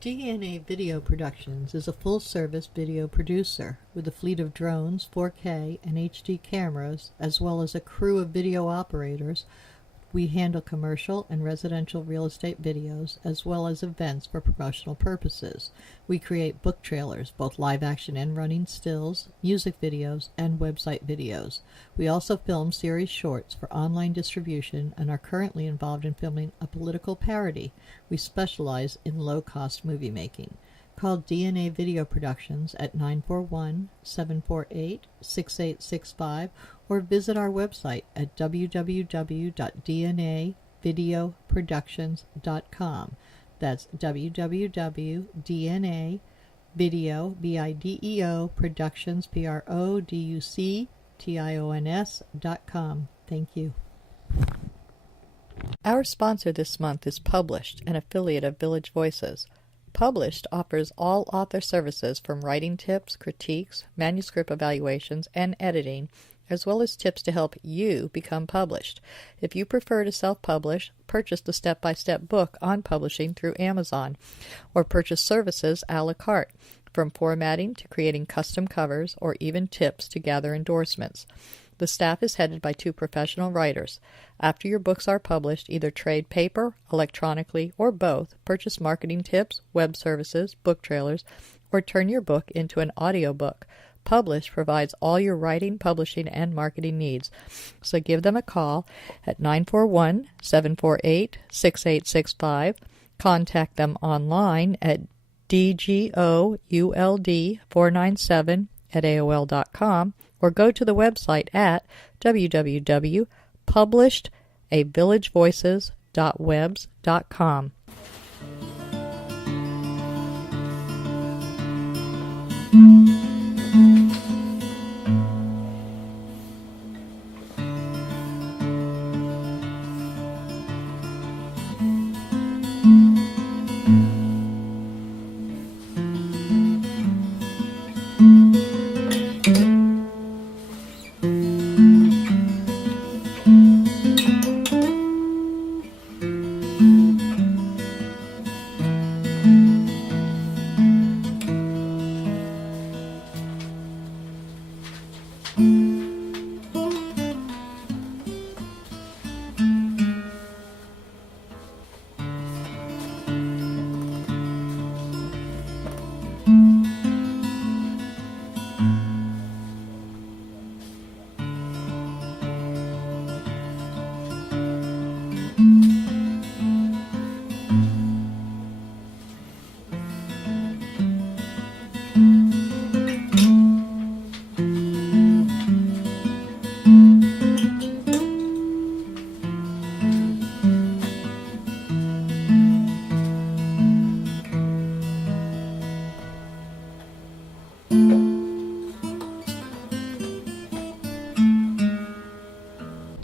DNA Video Productions is a full-service video producer with a fleet of drones, 4K, and HD cameras, as well as a crew of video operators. We handle commercial and residential real estate videos, as well as events for promotional purposes. We create book trailers, both live-action and running stills, music videos, and website videos. We also film series shorts for online distribution and are currently involved in filming a political parody. We specialize in low-cost movie making. Call DNA Video Productions at 941-748-6865 or visit our website at www.dnavideoproductions.com. That's www.dnavideoproductions.com. Thank you. Our sponsor this month is Published, an affiliate of Village Voices. Published offers all author services from writing tips, critiques, manuscript evaluations, and editing, as well as tips to help you become published. If you prefer to self-publish, purchase the step-by-step book on publishing through Amazon, or purchase services a la carte, from formatting to creating custom covers, or even tips to gather endorsements. The staff is headed by 2 professional writers. After your books are published, either trade paper, electronically, or both, purchase marketing tips, web services, book trailers, or turn your book into an audiobook. Publish provides all your writing, publishing, and marketing needs. So give them a call at 941-748-6865. Contact them online at dgould497@aol.com or go to the website at www.publishedavillagevoices.webs.com.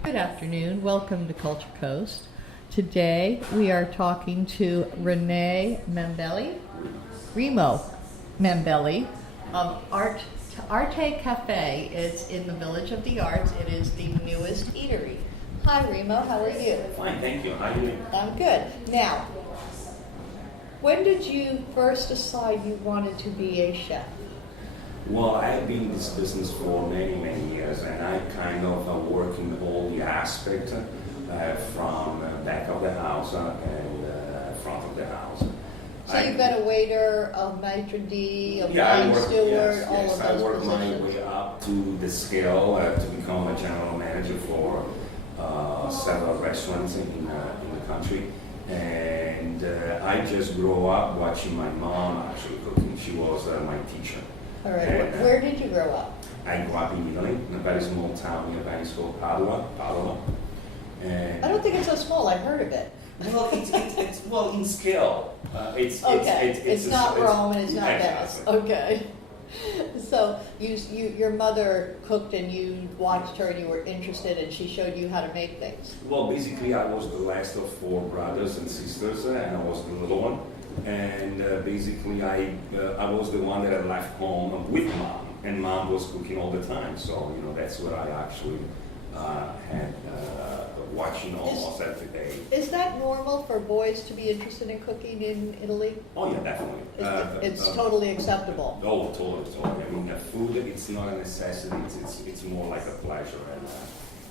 Good afternoon. Welcome to Culture Coast. Today we are talking to Remo Mambelli of Arte Cafe. It's in the Village of the Arts. It is the newest eatery. Hi Remo, how are you? Fine, thank you. How are you doing? I'm good. Now, when did you first decide you wanted to be a chef? Well, I've been in this business for many, many years, and I kind of work in all the aspects from back of the house and front of the house. So you've been a waiter, a maitre d', a wine steward, all of those I worked positions. my way up to the scale to become a general manager for several restaurants in the country. And I just grew up watching my mom actually cooking. She was my teacher. All right. And, Where did you grow up? I grew up in Italy, in a very small town near Venice called Padua. And I don't think it's so small. I've heard of it. well, it's well in scale. It's not Rome and it's not Venice. exactly. Okay. So your mother cooked and you watched her and you were interested and she showed you how to make things. Well, basically, I was the last of 4 brothers and sisters, and I was the little one. And basically, I was the one that had left home with mom, and mom was cooking all the time. So that's where I actually had watching almost every day. Is that normal for boys to be interested in cooking in Italy? Oh yeah, definitely. It's totally acceptable. Oh, totally. I mean, food, it's not a necessity. It's more like a pleasure. And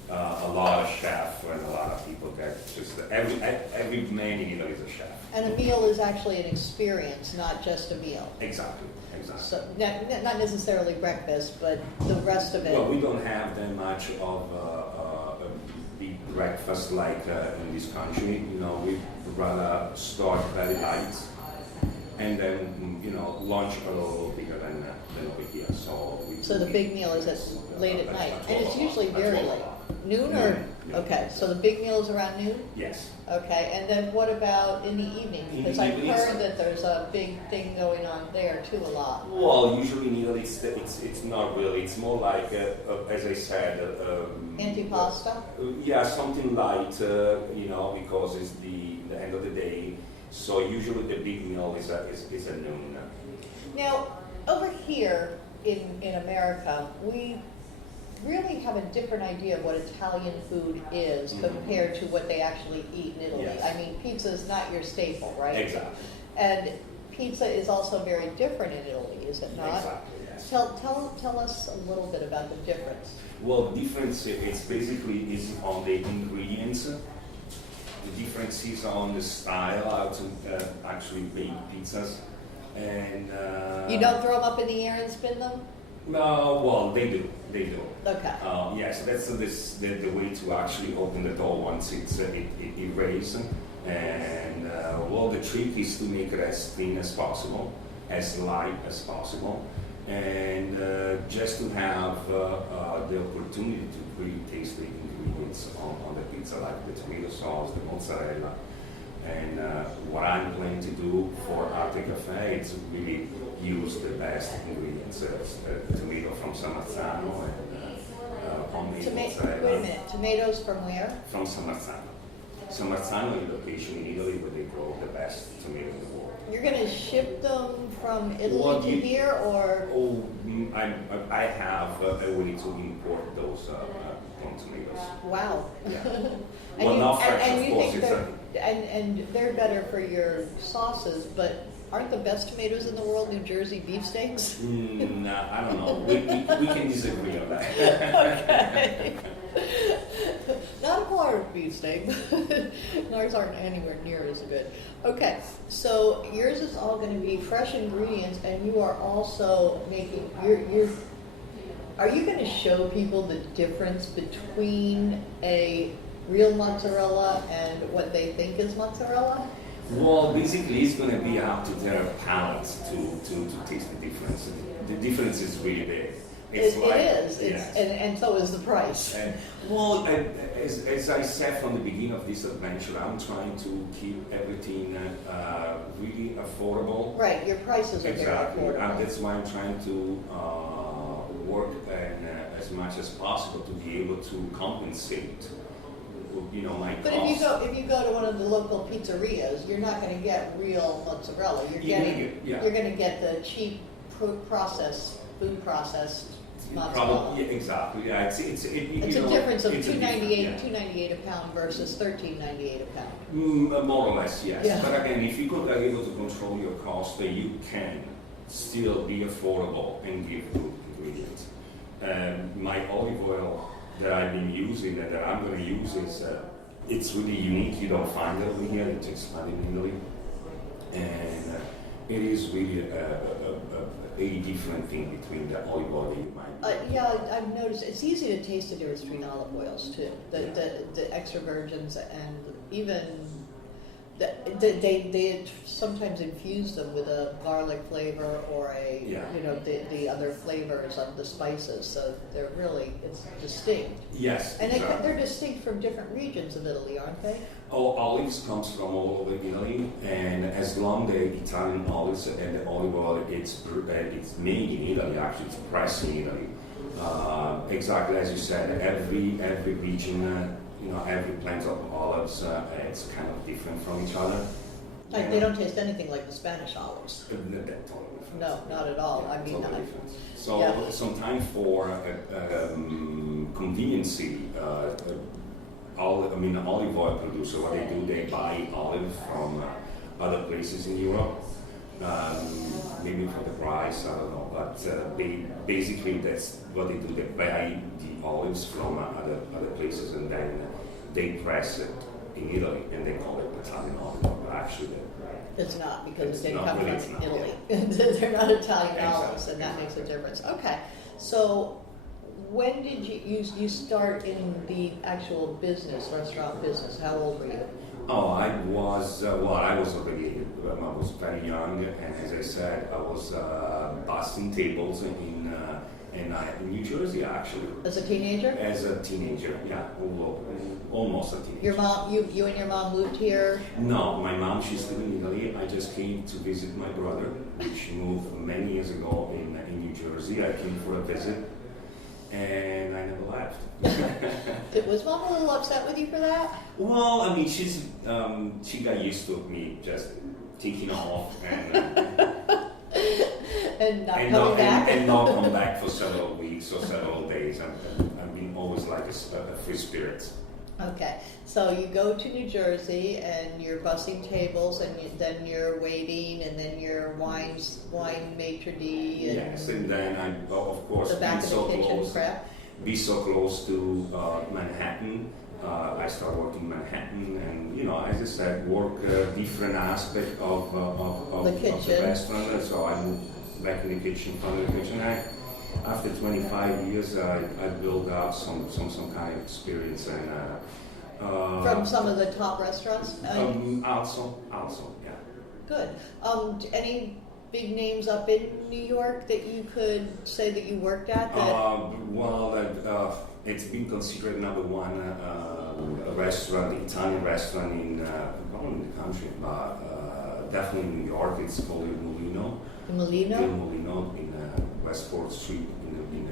a lot of chefs and a lot of people get just every man in Italy is a chef. And a meal is actually an experience, not just a meal. Exactly. So not necessarily breakfast, but the rest of it. Well, we don't have that much of a big breakfast like in this country. We rather start very light, and then lunch a little bigger than over here. So the big meal is late at night, and it's usually very late. Noon or? Noon. Okay, so the big meal is around noon? Yes. Okay, and then what about in the evening? Because I've heard that there's a big thing going on there too a lot. Well, usually in Italy it's not really. It's more like, as I said... antipasta? Yeah, something light, because it's the end of the day. So usually the big meal is a noon. Now, over here in America, we really have a different idea of what Italian food is compared to what they actually eat in Italy. Yes. I mean, pizza is not your staple, right? Exactly. And pizza is also very different in Italy, is it not? Exactly, yes. Tell us a little bit about the difference. Well, the difference is on the ingredients. The difference is on the style, how to actually bake pizzas. And you don't throw them up in the air and spin them? Well, they do. Okay. Yes, that's the way to actually open the dough once it raised. And the trick is to make it as thin as possible, as light as possible, and just to have the opportunity to really taste the ingredients on the pizza, like the tomato sauce, the mozzarella. And what I'm planning to do for Arte Cafe is really use the best ingredients, tomato from San Marzano and homemade mozzarella. Wait a minute, tomatoes from where? From San Marzano. San Marzano is a location in Italy where they grow the best tomato in the world. You're going to ship them from Italy to here, or? I have a way to import those tomatoes. Wow. Yeah. Not fresh, of course. And they're better for your sauces, but aren't the best tomatoes in the world New Jersey beefsteaks? I don't know. We can disagree on that. Okay. Not a Florida beefsteak, but ours aren't anywhere near as good. Okay, so yours is all going to be fresh ingredients, and you are also making Are you going to show people the difference between a real mozzarella and what they think is mozzarella? Well, basically, it's going to be up to their palates to taste the difference. The difference is really big. It is, and so is the price. As I said from the beginning of this adventure, I'm trying to keep everything really affordable. Right, your prices are exactly. very affordable. That's why I'm trying to work as much as possible to be able to compensate. My but costs. if you go to one of the local pizzerias, you're not going to get real mozzarella. You're going to get the cheap food processed mozzarella. Probably, exactly. Yeah, it's a difference of $2.98 a pound versus $13.98 a pound. More or less, yes. Yeah. But again, if you are able to control your cost, you can still be affordable and give good ingredients. My olive oil that I've been using and that I'm going to use is it's really unique. You don't find it over here. It's just found in Italy, and it is really a different thing between the olive oil you might. Yeah, I've noticed it's easy to taste the difference between olive oils too. The extra virgins and even they sometimes infuse them with a garlic flavor or the other flavors of the spices. So it's distinct. Yes, and exactly. they're distinct from different regions of Italy, aren't they? Oh, olives comes from all over Italy, and as long the Italian olives and the olive oil it's made in Italy, actually it's pressed in Italy. Exactly as you said, every region, every plant of olives, it's kind of different from each other. Like they don't taste anything like the Spanish olives. Totally different. No, not at all. Yeah, I mean, totally different. So sometimes for conveniency, olive oil producer. What they do, they buy olive from other places in Europe. Maybe for the price, I don't know. But basically, that's what they do. They buy the olives from other places, and then they press it in Italy, and they call it Italian olive oil. Actually, it's not, because it didn't not, come really, from not, Italy. Yeah. They're not Italian Exactly. olives, and that makes a difference. Okay, so when did you start in the actual restaurant business? How old were you? Oh, I was already, I was very young, and as I said, I was busting tables in New Jersey, actually. As a teenager? As a teenager, yeah, almost a teenager. Your mom, you and your mom moved here? No, my mom, she's still in Italy. I just came to visit my brother, which moved many years ago in New Jersey. I came for a visit, and I never left. Was mom a little upset with you for that? Well, I mean, she got used to me just taking off and and not coming back? And not come back for several weeks or several days. I've been always like a free spirit. Okay, so you go to New Jersey and you're bussing tables, and then you're waiting, and then you're wine maitre d'. Yes, and then I, of course, the back of the kitchen prep. Be so close to Manhattan. I started working in Manhattan, and as I said, work different aspect of the kitchen. Of the restaurant. So I moved back in the kitchen, from the kitchen. After 25 years, I built up some kind of experience, and from some of the top restaurants. Also, yeah. Good. Any big names up in New York that you could say that you worked at? It's been considered number one restaurant, Italian restaurant in probably in the country, but definitely in New York. It's called Il Mulino. Il Mulino? Il Mulino in West 4th Street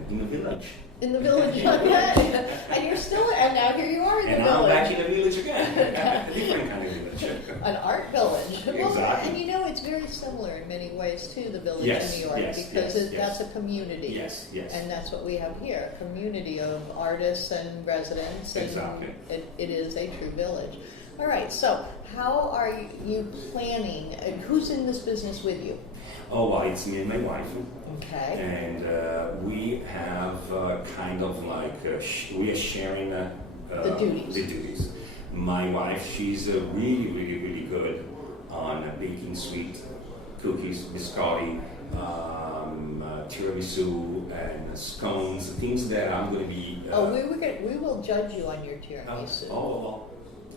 in the village. In the village, okay. And you're still, and now here you are in the village. And I'm back in the village again. A different kind of village. An art village. Exactly. Well, and it's very similar in many ways to the village in New York, because that's a community. Yes. And that's what we have here, a community of artists and residents. And exactly. It is a true village. All right, so how are you planning, and who's in this business with you? Oh, well, it's me and my wife. Okay. And we have kind of like, we are sharing the duties. My wife, she's really, really, really good on baking sweet cookies, biscotti, tiramisu, and scones, things that I'm going to be... we will judge you on your tiramisu.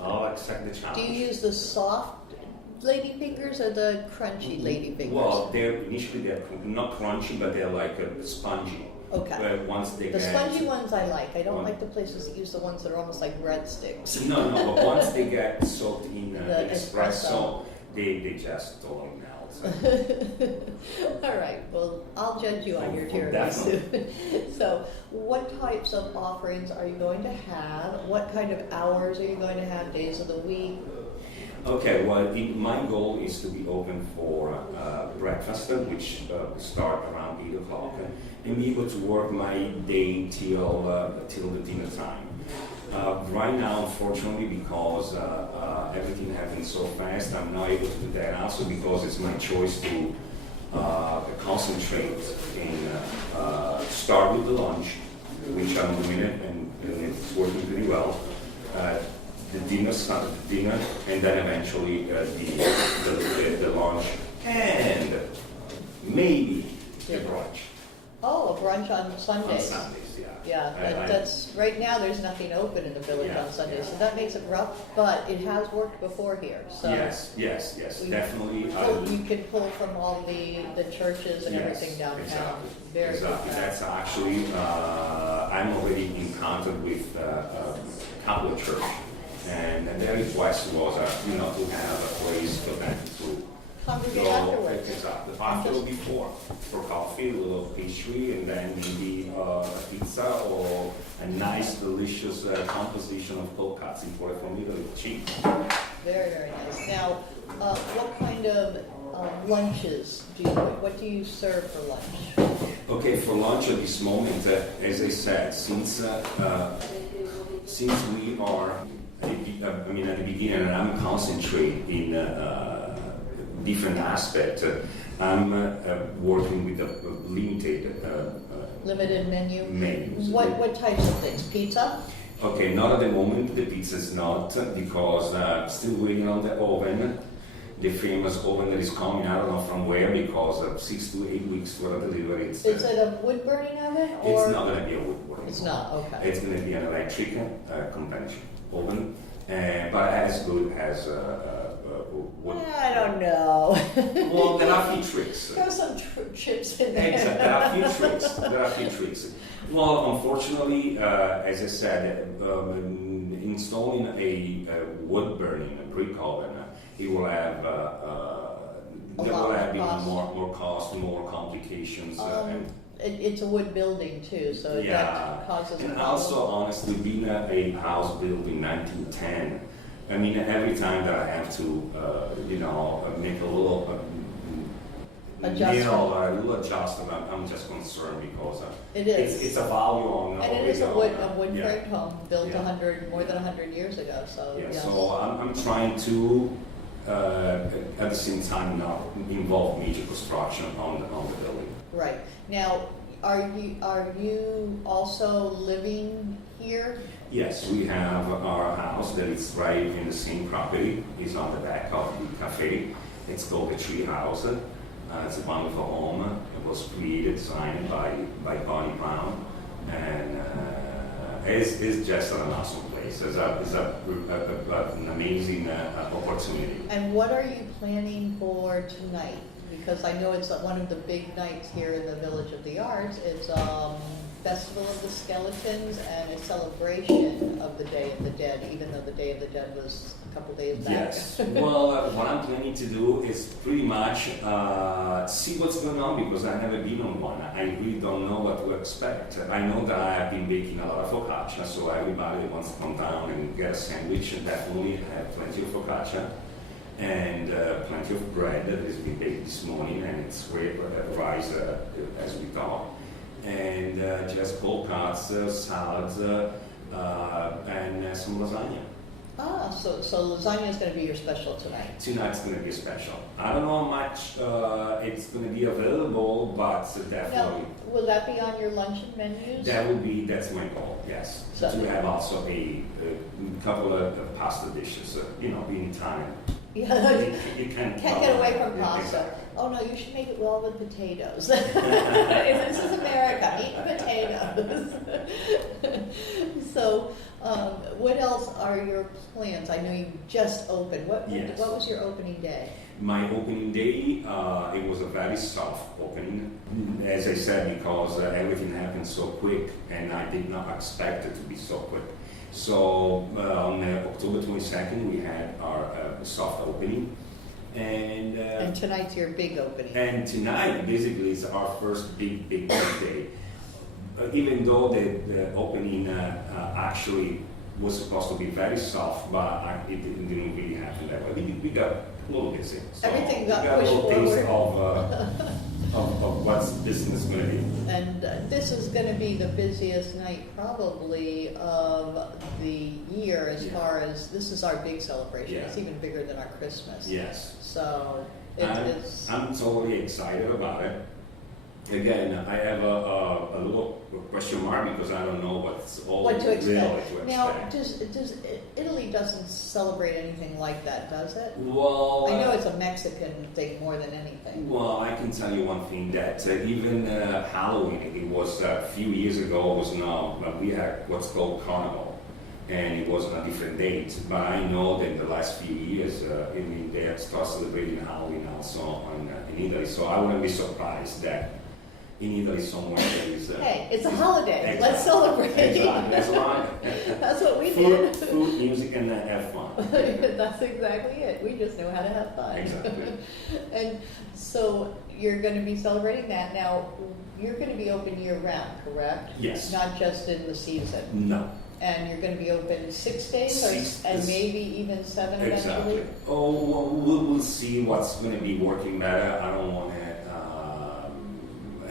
I'll accept the challenge. Do you use the soft lady fingers or the crunchy lady fingers? Well, they're not crunchy, but they're like spongy. Okay. But once the spongy ones I like. I don't like the places that use the ones that are almost like breadsticks. No, but once they get soaked in espresso, they just totally melt. All right. Well, I'll judge you on your tiramisu. So, what types of offerings are you going to have? What kind of hours are you going to have? Days of the week? Okay, well, my goal is to be open for breakfast, which start around 8 o'clock, and be able to work my day till the dinner time. Right now, unfortunately, because everything happens so fast, I'm not able to do that. Also, because it's my choice to concentrate and start with the lunch, which I'm doing it, and it's working pretty well. The dinner, and then eventually the lunch, and maybe the brunch. Oh, a brunch on Sundays. On Sundays, yeah. Yeah, that's right now. There's nothing open in the village on Sundays, so that makes it rough. But it has worked before here. So yes, definitely. You can pull from all the churches and everything downtown. Exactly. Very exactly. good. That's actually I'm already in contact with a couple of churches. And their request was, to have a place for them to congregate afterwards. Exactly. After or before, for coffee, a little pastry, and then maybe a pizza or a nice, delicious composition of cold cuts imported from Italy, cheap. Very, very nice. Now, what kind of lunches what do you serve for lunch? Okay, for lunch at this moment, as I said, since we are I mean, at the beginning, I'm concentrating in different aspects. I'm working with a limited menu. menus. What types of things? Pizza? Okay, not at the moment. The pizza is not because still waiting on the oven. The famous oven that is coming, I don't know from where, because of 6 to 8 weeks for a delivery. Is it a wood burning oven? Or? It's not going to be a wood burning. It's not, okay. It's going to be an electric convention oven, but as good as wood. I don't know. Well, there are a few tricks. Throw some chips in there. Exactly. There are a few tricks. There are a few tricks. Well, unfortunately, as I said, installing a wood burning, a brick oven, it will have there will have more cost, more complications. It's a wood building too, so that causes. And also, honestly, being a house built in 1910, I mean, every time that I have to, make a little. A little adjustment. I'm just concerned because it is. It's a value on. And it is a wood framed home built more than 100 years ago. So yeah. Yes. So I'm trying to at the same time not involve major construction on the building. Right. Now, are you also living here? Yes, we have our house that is right in the same property. It's on the back of the cafe. It's called the Tree House. It's a wonderful home. It was created, designed by Bonnie Brown, and it's just an awesome place. It's an amazing opportunity. And what are you planning for tonight? Because I know it's one of the big nights here in the Village of the Arts. It's Festival of the Skeletons and a celebration of the Day of the Dead, even though the Day of the Dead was a couple days back. Yes. Well, what I'm planning to do is pretty much see what's going on because I've never been on one. I really don't know what to expect. I know that I have been baking a lot of focaccia, so everybody that wants to come down and get a sandwich and definitely have plenty of focaccia. And plenty of bread that has been baked this morning, and it's great rice as we talk. And just cold cuts, salads, and some lasagna. So lasagna is going to be your special tonight. Tonight's going to be a special. I don't know how much it's going to be available, but definitely. Now, will that be on your luncheon menus? That's my goal, yes. So to have also a couple of pasta dishes, being Italian. Yeah, you can't get away from pasta. Exactly. Oh no, you should make it well with potatoes. This is America, eat potatoes. So, what else are your plans? I know you just opened. What was your opening day? My opening day, it was a very soft opening. As I said, because everything happened so quick, and I did not expect it to be so quick. So on October 22nd, we had our soft opening. And tonight's your big opening. And tonight, basically, is our first big day. Even though the opening actually was supposed to be very soft, but it didn't really happen that way. We got a little busy. So everything got pushed forward. Of what's business going to be. And this is going to be the busiest night probably of the year as far as this is our big celebration. Yeah. It's even bigger than our Christmas. Yes. So I'm totally excited about it. Again, I have a little question mark because I don't know what to expect. Now, Italy doesn't celebrate anything like that, does it? Well, I know it's a Mexican thing more than anything. Well, I can tell you one thing that even Halloween, it was a few years ago. We had what's called Carnival, and it was on a different date. But I know that in the last few years, they have started celebrating Halloween also in Italy. So I wouldn't be surprised that in Italy somewhere there is. Hey, it's a holiday. Exactly. Let's celebrate. Exactly. That's right. That's what we do. Food, music, and have fun. That's exactly it. We just know how to have fun. Exactly. And so you're going to be celebrating that. Now, you're going to be open year-round, correct? Yes. Not just in the season. No. And you're going to be open 6 days, and maybe even 7 eventually? Exactly. Oh, well, we'll see what's going to be working better. I don't want to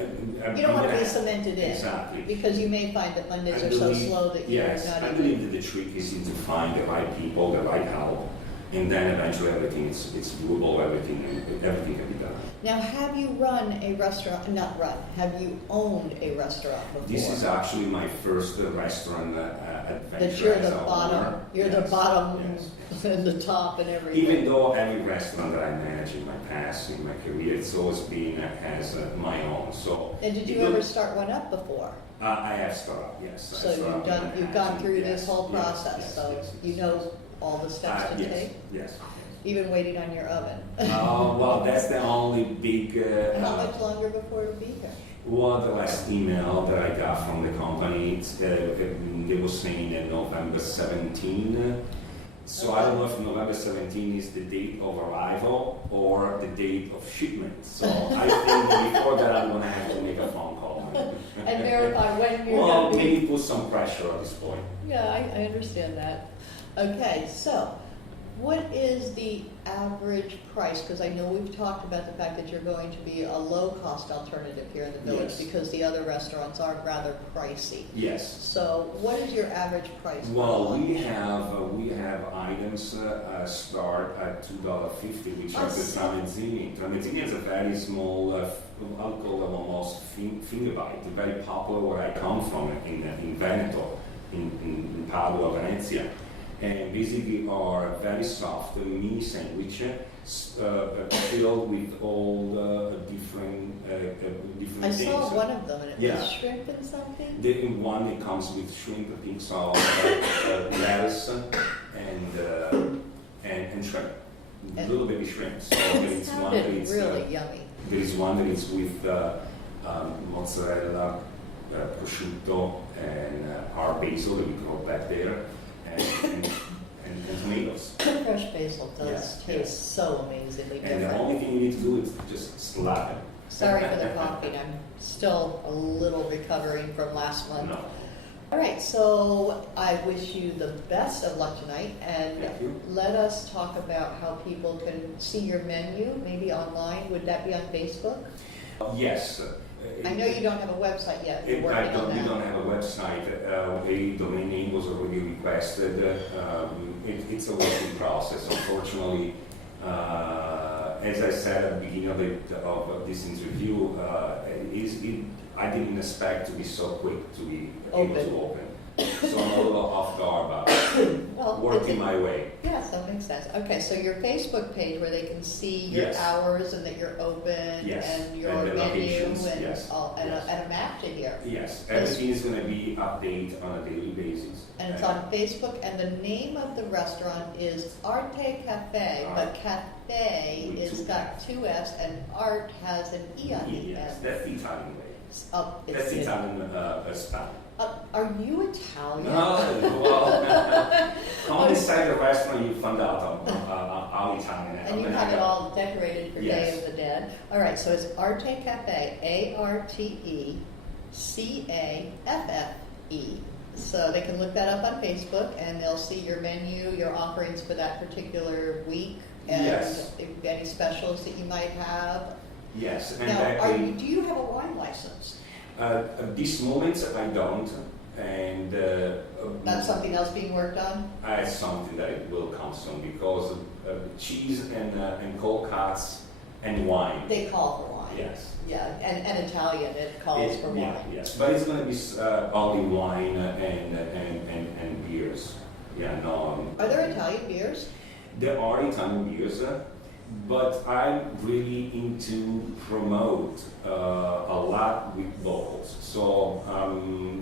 You don't want to be cemented in. Exactly. Because you may find that Mondays are so slow that you're yes, not I even... believe that the trick is to find the right people, the right help, and then eventually everything it's doable, everything can be done. Now, have you run a restaurant, not run, have you owned a restaurant before? This is actually my first restaurant adventure. That you're as the a bottom, owner. you're Yes, the bottom yes. and the top and everything. Even though every restaurant that I managed in my past, in my career, it's always been as my own. So. And did you ever start one up before? I have startup, yes. So you've gone through this whole process, yes, so yes, you know all the steps to yes, take? Yes. Even waiting on your oven? Well, that's the only big... How much longer before it will be here? Well, the last email that I got from the company, they were saying that November 17. So I don't know if November 17 is the date of arrival or the date of shipment. So I think before that I'm going to have to make a phone call. And verify when you're well, going to be... maybe put some pressure at this point. Yeah, I understand that. Okay, so what is the average price? Because I know we've talked about the fact that you're going to be a low-cost alternative here in the village Yes. because the other restaurants are rather pricey. Yes. So what is your average price? Well, we have items start at $2.50, which are the tramezzini. Tramezzini is a very small, I'll call them almost finger bite, very popular where I come from in Veneto, in Padua, Venezia. And basically are very soft mini sandwich filled with all different I things. saw one of them and it Yeah. was shrimp and something. In one it comes with shrimp, pink sauce, lettuce, and shrimp, little baby shrimp. So there It is one that sounded is really yummy. there is one that is with mozzarella, prosciutto, and our basil that we grow back there. And tomatoes. Fresh basil does Yes, taste yes. so amazingly And the different. only thing you need to do is just slap it. Sorry for the coughing. I'm still a little recovering from last month. No. All right, so I wish you the best of luck tonight, and Thank you. let us talk about how people can see your menu, maybe online. Would that be on Facebook? Yes. I know you don't have a website yet. You're We working on that. don't have a website. A domain name was already requested. It's a working process. Unfortunately, as I said at the beginning of this interview, I didn't expect to be so quick to be able to open. So I'm a little off guard about Well, working my way. Yes, that makes sense. Okay, so your Facebook page where they can see your Yes. hours and that you're open Yes, and your and the menu locations, and, yes, and, yes. and a map to here. Yes, everything is going to be updated on a daily basis. And it's on Facebook, and the name of the restaurant is Arte Cafe, but cafe With is two got two F's, and art has an E on the Yes, end. that's the Italian way. That's Italian style. Are you Italian? No, well, come inside the restaurant, you find out how Italian I am. And you have it all decorated for Day Yes. of the Dead. All right, so it's Arte Cafe, ARTECAFFE. So they can look that up on Facebook, and they'll see your menu, your offerings for that particular week, and Yes. any specials that you might have. Yes, and Now, do you have a wine license? at this moment I don't, and That's something else being worked on? it's something that it will come soon because cheese and cold cuts and wine. They call for wine. Yes. Yeah, and Italian, it calls for wine. Yes, but it's going to be only wine and beers. Yeah, no. Are there Italian beers? There are Italian beers, but I'm really into promote a lot with locals. So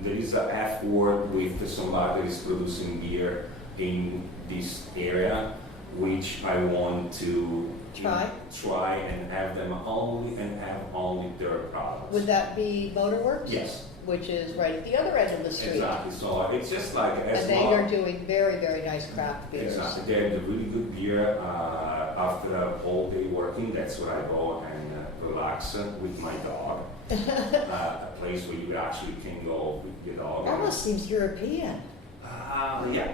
there is an effort with somebody that is producing beer in this area, which I want to try and have them only their products. Would that be Motorworks? Yes. Which is right at the other end of the street. Exactly. So it's just like as And they long. are doing very, very nice craft beers. Exactly. They're the really good beer. After a whole day working, that's where I go and relax with my dog. A place where you actually can go with your dog. Almost seems European. Yeah.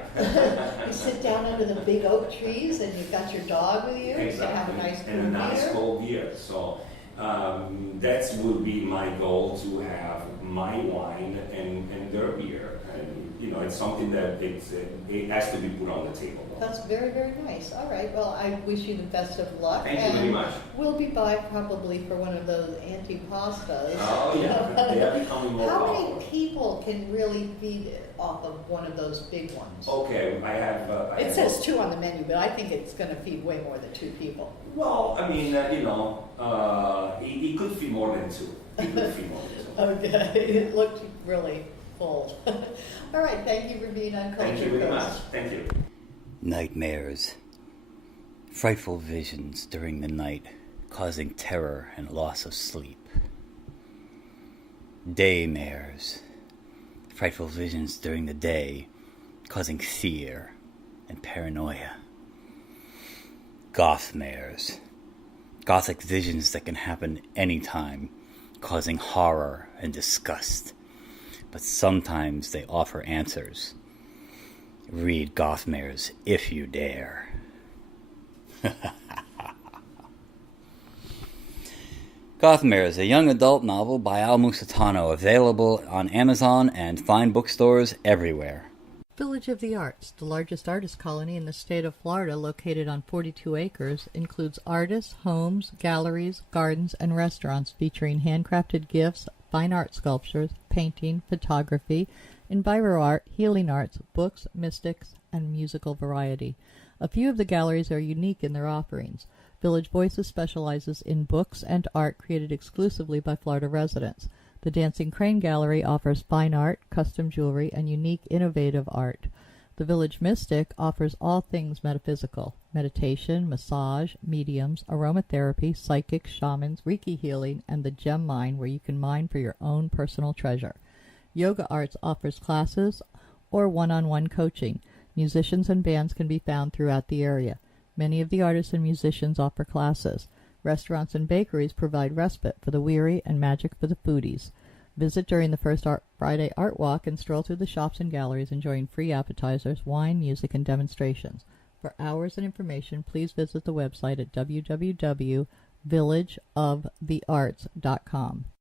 You sit down under the big oak trees and you've got your dog with you. Exactly. You have a nice and a cool nice beer. cold beer. So That will be my goal, to have my wine and their beer. And, it's something that it has to be put on the table. That's very, very nice. All right. Well, I wish you the best of luck. Thank you very much. We'll be by probably for one of those antipastas. Oh, yeah. They are becoming more How popular. many people can really feed off of one of those big ones? Okay, I have... It says 2 on the menu, but I think it's going to feed way more than 2 people. Well, I mean, it could feed more than 2. It could feed more than 2. Okay. It looked really full. All right. Thank you for being on Culture Thank you very Coast. much. Thank you. Nightmares. Frightful visions during the night, causing terror and loss of sleep. Daymares. Frightful visions during the day, causing fear and paranoia. Gothmares. Gothic visions that can happen anytime, causing horror and disgust. But sometimes they offer answers. Read Gothmares if you dare. Gothmares, a young adult novel by Al Musitano, available on Amazon and fine bookstores everywhere. Village of the Arts, the largest artist colony in the state of Florida, located on 42 acres, includes artists, homes, galleries, gardens, and restaurants featuring handcrafted gifts, fine art sculptures, painting, photography, enviro art, healing arts, books, mystics, and musical variety. A few of the galleries are unique in their offerings. Village Voices specializes in books and art created exclusively by Florida residents. The Dancing Crane Gallery offers fine art, custom jewelry, and unique, innovative art. The Village Mystic offers all things metaphysical: meditation, massage, mediums, aromatherapy, psychics, shamans, Reiki healing, and the gem mine, where you can mine for your own personal treasure. Yoga Arts offers classes or one-on-one coaching. Musicians and bands can be found throughout the area. Many of the artists and musicians offer classes. Restaurants and bakeries provide respite for the weary and magic for the foodies. Visit during the first Friday Art Walk and stroll through the shops and galleries enjoying free appetizers, wine, music, and demonstrations. For hours and information, please visit the website at www.villageofthearts.com.